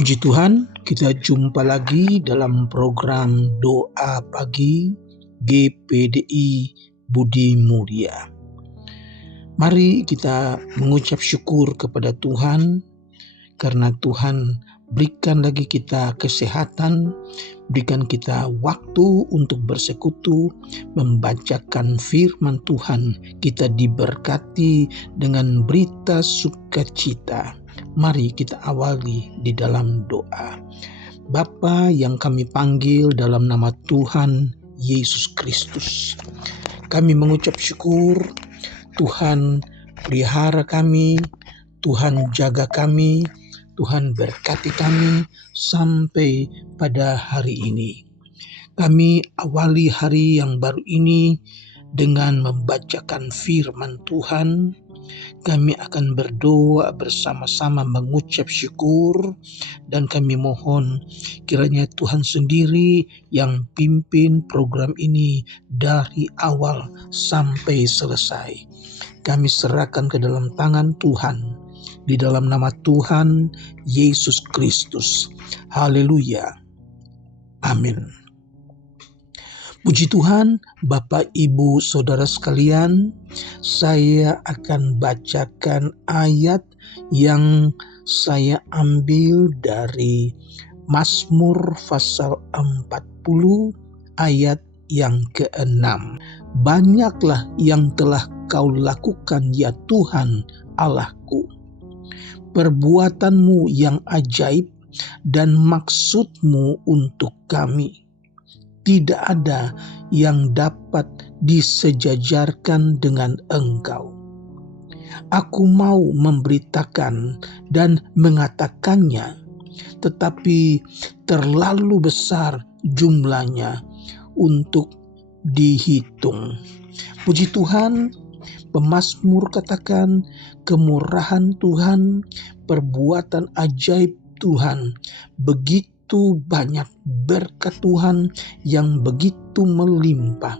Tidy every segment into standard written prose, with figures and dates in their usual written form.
Puji Tuhan, kita jumpa lagi dalam program Doa Pagi GPDI Budi Mulia. Mari kita mengucap syukur kepada Tuhan karena Tuhan berikan lagi kita kesehatan, berikan kita waktu untuk bersekutu, membacakan firman Tuhan. Kita diberkati dengan berita sukacita. Mari kita awali di dalam doa. Bapa yang kami panggil dalam nama Tuhan Yesus Kristus, kami mengucap syukur. Tuhan pelihara kami, Tuhan jaga kami, Tuhan berkati kami sampai pada hari ini. Kami awali hari yang baru ini dengan membacakan firman Tuhan. Kami akan berdoa bersama-sama mengucap syukur, dan kami mohon kiranya Tuhan sendiri yang pimpin program ini dari awal sampai selesai. Kami serahkan ke dalam tangan Tuhan, di dalam nama Tuhan Yesus Kristus. Haleluya. Amin. Puji Tuhan, Bapak, Ibu, Saudara sekalian, saya akan bacakan ayat yang saya ambil dari Mazmur pasal 40 ayat yang ke-6. Banyaklah yang telah Kau lakukan, ya Tuhan Allahku. Perbuatanmu yang ajaib dan maksudmu untuk kami. Tidak ada yang dapat disejajarkan dengan Engkau. Aku mau memberitakan dan mengatakannya, tetapi terlalu besar jumlahnya untuk dihitung. Puji Tuhan, pemazmur katakan kemurahan Tuhan, perbuatan ajaib Tuhan, begitu banyak berkat Tuhan yang begitu melimpah.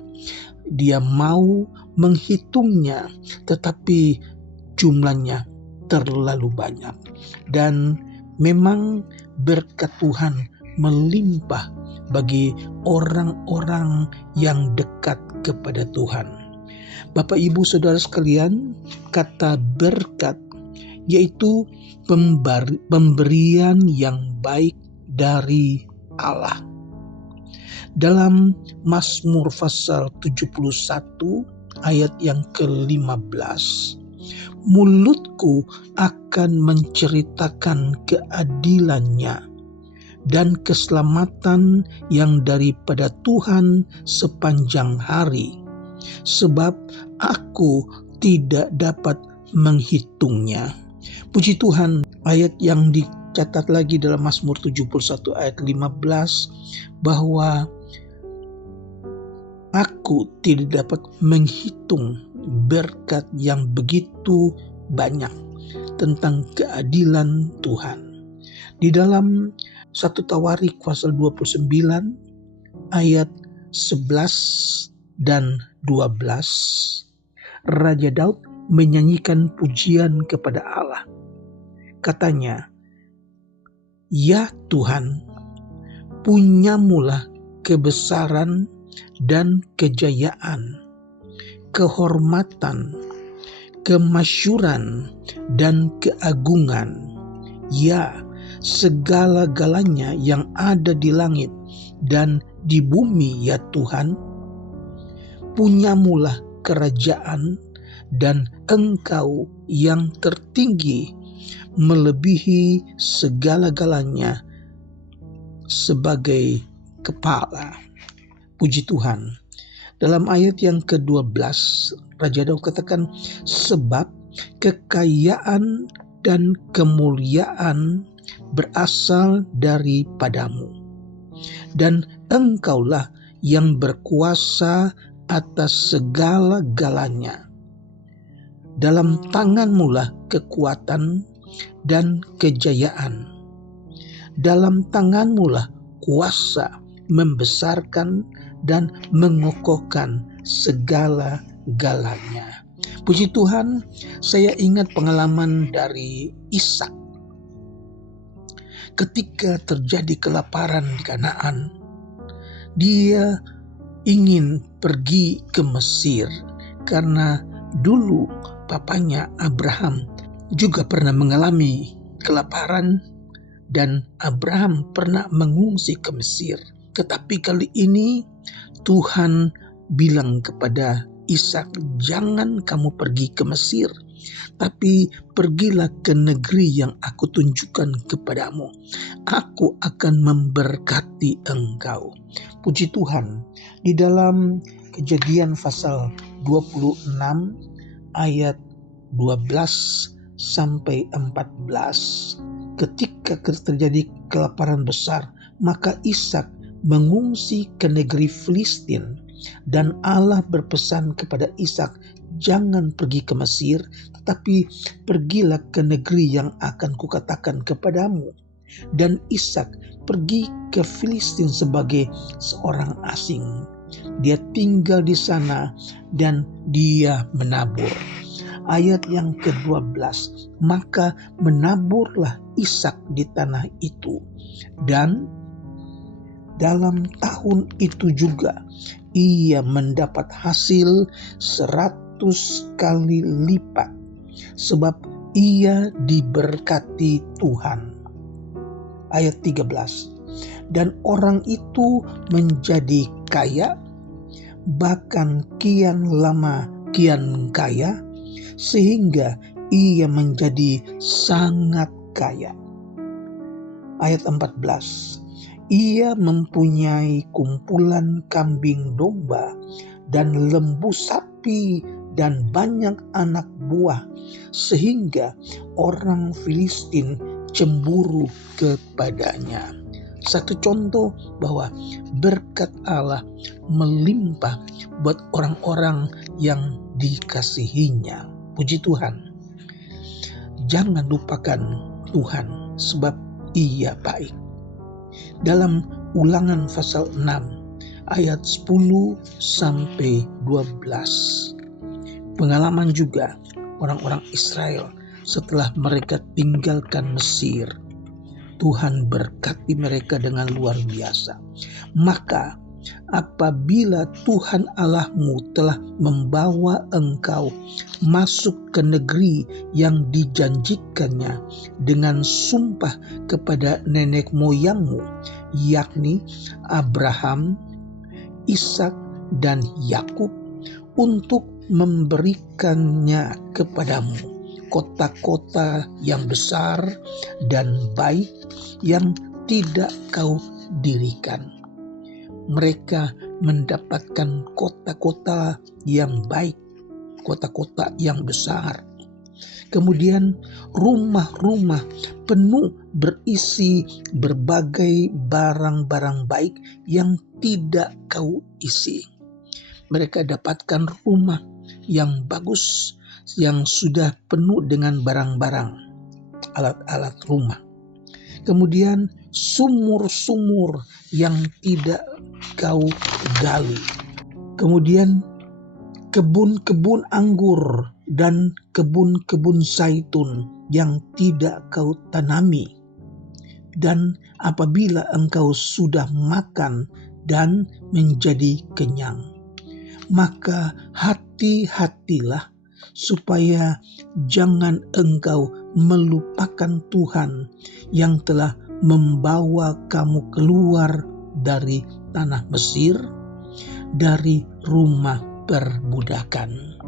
Dia mau menghitungnya, tetapi jumlahnya terlalu banyak. Dan memang berkat Tuhan melimpah bagi orang-orang yang dekat kepada Tuhan. Bapak, Ibu, Saudara sekalian, kata berkat yaitu pemberian yang baik dari Allah. Dalam Mazmur pasal 71 ayat yang ke-15, mulutku akan menceritakan keadilannya dan keselamatan yang daripada Tuhan sepanjang hari, sebab aku tidak dapat menghitungnya. Puji Tuhan, ayat yang dicatat lagi dalam Mazmur 71 ayat 15, bahwa aku tidak dapat menghitung berkat yang begitu banyak tentang keadilan Tuhan. Di dalam 1 Tawarik pasal 29 ayat 11 dan 12, Raja Daud menyanyikan pujian kepada Allah. Katanya, "Ya Tuhan, punyamulah kebesaran dan kejayaan, kehormatan, kemasyuran, dan keagungan. Ya, segala-galanya yang ada di langit dan di bumi, ya Tuhan. Punyamulah kerajaan, dan Engkau yang tertinggi melebihi segala-galanya sebagai kepala." Puji Tuhan. Dalam ayat yang ke-12, Raja Daud katakan, "Sebab kekayaan dan kemuliaan berasal daripadamu, dan Engkaulah yang berkuasa atas segala-galanya. Dalam tanganmulah kekuatan dan kejayaan. Dalam tanganmulah kuasa membesarkan dan mengokohkan segala-galanya." Puji Tuhan, saya ingat pengalaman dari Ishak. Ketika terjadi kelaparan di Kanaan, dia ingin pergi ke Mesir karena dulu papanya Abraham juga pernah mengalami kelaparan dan Abraham pernah mengungsi ke Mesir. Tetapi kali ini Tuhan bilang kepada Ishak, jangan kamu pergi ke Mesir, tapi pergilah ke negeri yang aku tunjukkan kepadamu. Aku akan memberkati engkau. Puji Tuhan, di dalam Kejadian pasal 26 ayat 12 sampai 14. Ketika terjadi kelaparan besar, maka Ishak mengungsi ke negeri Filistin, dan Allah berpesan kepada Ishak, jangan pergi ke Mesir, tetapi pergilah ke negeri yang akan kukatakan kepadamu. Dan Ishak pergi ke Filistin sebagai seorang asing. Dia tinggal di sana dan dia menabur. Ayat yang ke-12, maka menaburlah Ishak di tanah itu, dan dalam tahun itu juga ia mendapat hasil 100 kali lipat, sebab ia diberkati Tuhan. Ayat 13, dan orang itu menjadi kaya, bahkan kian lama kian kaya, sehingga ia menjadi sangat kaya. Ayat 14, ia mempunyai kumpulan kambing domba dan lembu sapi dan banyak anak buah, sehingga orang Filistin cemburu kepadanya. Satu contoh bahwa berkat Allah melimpah buat orang-orang yang dikasihinya. Puji Tuhan. Jangan lupakan Tuhan, sebab Ia baik. Dalam Ulangan pasal 6 ayat 10 sampai 12. Pengalaman juga orang-orang Israel setelah mereka tinggalkan Mesir. Tuhan berkati mereka dengan luar biasa. Maka apabila Tuhan Allahmu telah membawa engkau masuk ke negeri yang dijanjikannya dengan sumpah kepada nenek moyangmu, yakni Abraham, Ishak, dan Yakub, untuk memberikannya kepadamu kota-kota yang besar dan baik yang tidak kau dirikan. Mereka mendapatkan kota-kota yang baik, kota-kota yang besar. Kemudian rumah-rumah penuh berisi berbagai barang-barang baik yang tidak kau isi. Mereka dapatkan rumah yang bagus, yang sudah penuh dengan barang-barang, alat-alat rumah. Kemudian sumur-sumur yang tidak kau gali. Kemudian kebun-kebun anggur dan kebun-kebun zaitun yang tidak kau tanami. Dan apabila engkau sudah makan dan menjadi kenyang, maka hati-hatilah supaya jangan engkau melupakan Tuhan yang telah membawa kamu keluar dari tanah Mesir, dari rumah perbudakan.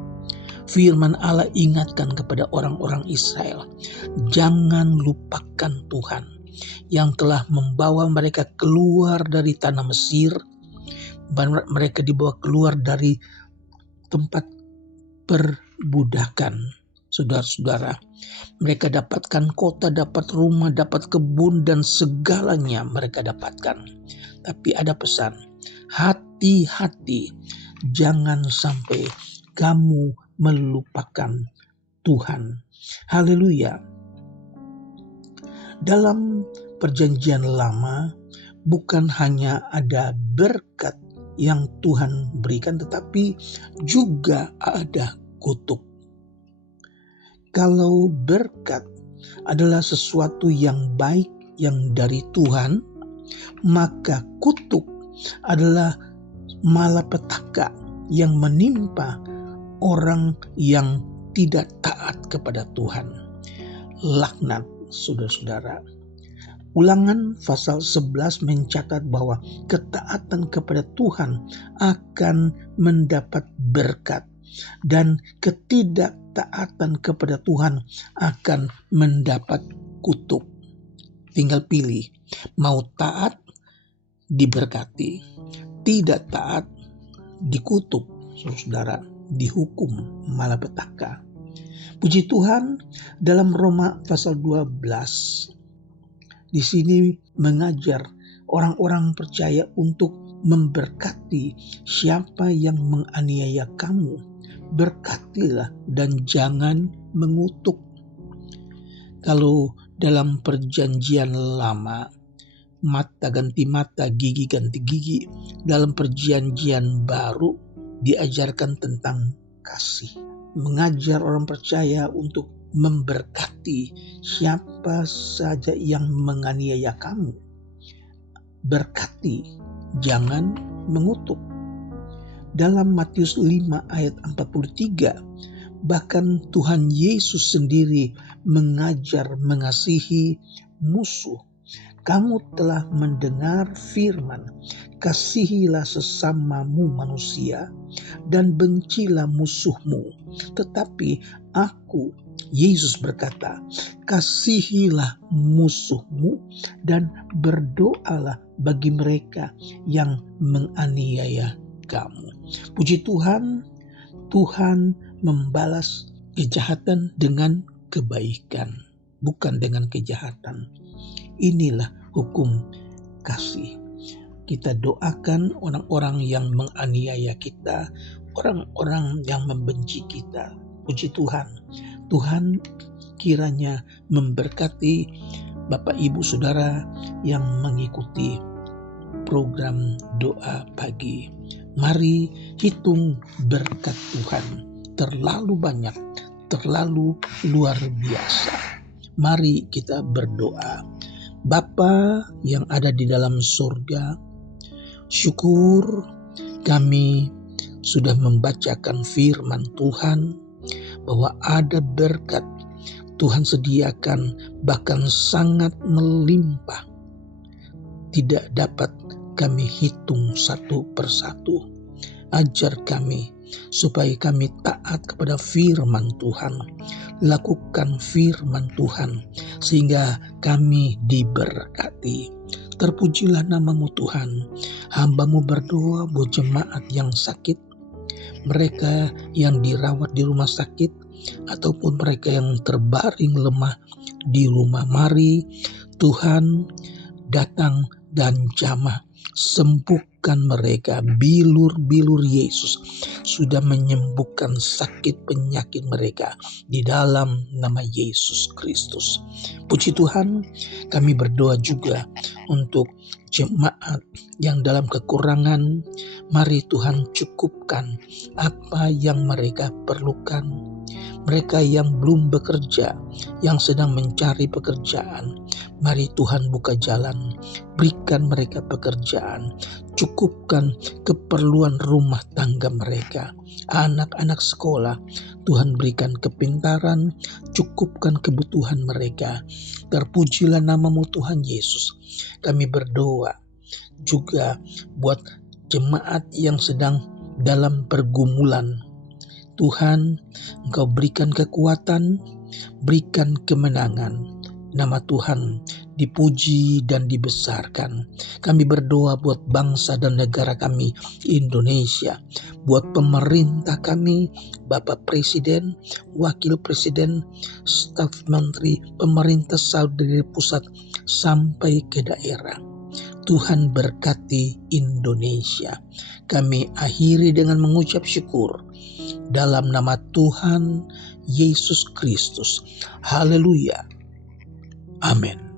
Firman Allah ingatkan kepada orang-orang Israel, jangan lupakan Tuhan yang telah membawa mereka keluar dari tanah Mesir. Mereka dibawa keluar dari tempat perbudakan. Saudara-saudara, mereka dapatkan kota, dapat rumah, dapat kebun, dan segalanya mereka dapatkan. Tapi ada pesan, hati-hati, jangan sampai kamu melupakan Tuhan. Haleluya. Dalam perjanjian lama, bukan hanya ada berkat yang Tuhan berikan, tetapi juga ada kutuk. Kalau berkat adalah sesuatu yang baik, yang dari Tuhan, maka kutuk adalah malapetaka yang menimpa orang yang tidak taat kepada Tuhan. Laknat, saudara-saudara. Ulangan pasal 11 mencatat bahwa ketaatan kepada Tuhan akan mendapat berkat dan ketidaktaatan kepada Tuhan akan mendapat kutuk. Tinggal pilih, mau taat diberkati, tidak taat dikutuk, saudara, dihukum malapetaka. Puji Tuhan, dalam Roma pasal 12 di sini mengajar orang-orang percaya untuk memberkati siapa yang menganiaya kamu. Berkatilah dan jangan mengutuk. Kalau dalam perjanjian lama, mata ganti mata, gigi ganti gigi. Dalam perjanjian baru diajarkan tentang kasih. Mengajar orang percaya untuk memberkati siapa saja yang menganiaya kamu. Berkati, jangan mengutuk. Dalam Matius 5 ayat 43, bahkan Tuhan Yesus sendiri mengajar mengasihi musuh. Kamu telah mendengar firman, kasihilah sesamamu manusia dan bencilah musuhmu. Tetapi aku, Yesus berkata, kasihilah musuhmu dan berdoalah bagi mereka yang menganiaya kamu. Puji Tuhan, Tuhan membalas kejahatan dengan kebaikan, bukan dengan kejahatan. Inilah hukum kasih. Kita doakan orang-orang yang menganiaya kita, orang-orang yang membenci kita. Puji Tuhan, Tuhan kiranya memberkati Bapak Ibu Saudara yang mengikuti program doa pagi. Mari hitung berkat Tuhan, terlalu banyak, terlalu luar biasa. Mari kita berdoa. Bapa yang ada di dalam surga, syukur kami sudah membacakan firman Tuhan bahwa ada berkat Tuhan sediakan bahkan sangat melimpah. Tidak dapat kami hitung satu persatu. Ajar kami supaya kami taat kepada firman Tuhan. Lakukan firman Tuhan sehingga kami diberkati. Terpujilah namamu Tuhan. Hamba-Mu berdoa buat jemaat yang sakit, mereka yang dirawat di rumah sakit, ataupun mereka yang terbaring lemah di rumah. Mari Tuhan datang dan jamah, sembuhkan mereka. Bilur-bilur Yesus sudah menyembuhkan sakit penyakit mereka di dalam nama Yesus Kristus. Puji Tuhan, kami berdoa juga untuk jemaat yang dalam kekurangan. Mari Tuhan cukupkan apa yang mereka perlukan. Mereka yang belum bekerja, yang sedang mencari pekerjaan, mari Tuhan buka jalan, berikan mereka pekerjaan, cukupkan keperluan rumah tangga mereka. Anak-anak sekolah, Tuhan berikan kepintaran, cukupkan kebutuhan mereka. Terpujilah namamu Tuhan Yesus. Kami berdoa juga buat jemaat yang sedang dalam pergumulan. Tuhan, Engkau berikan kekuatan, berikan kemenangan. Nama Tuhan dipuji dan dibesarkan. Kami berdoa buat bangsa dan negara kami, Indonesia. Buat pemerintah kami, Bapak Presiden, Wakil Presiden, staf menteri, pemerintah dari pusat sampai ke daerah. Tuhan berkati Indonesia. Kami akhiri dengan mengucap syukur dalam nama Tuhan Yesus Kristus. Haleluya. Amin.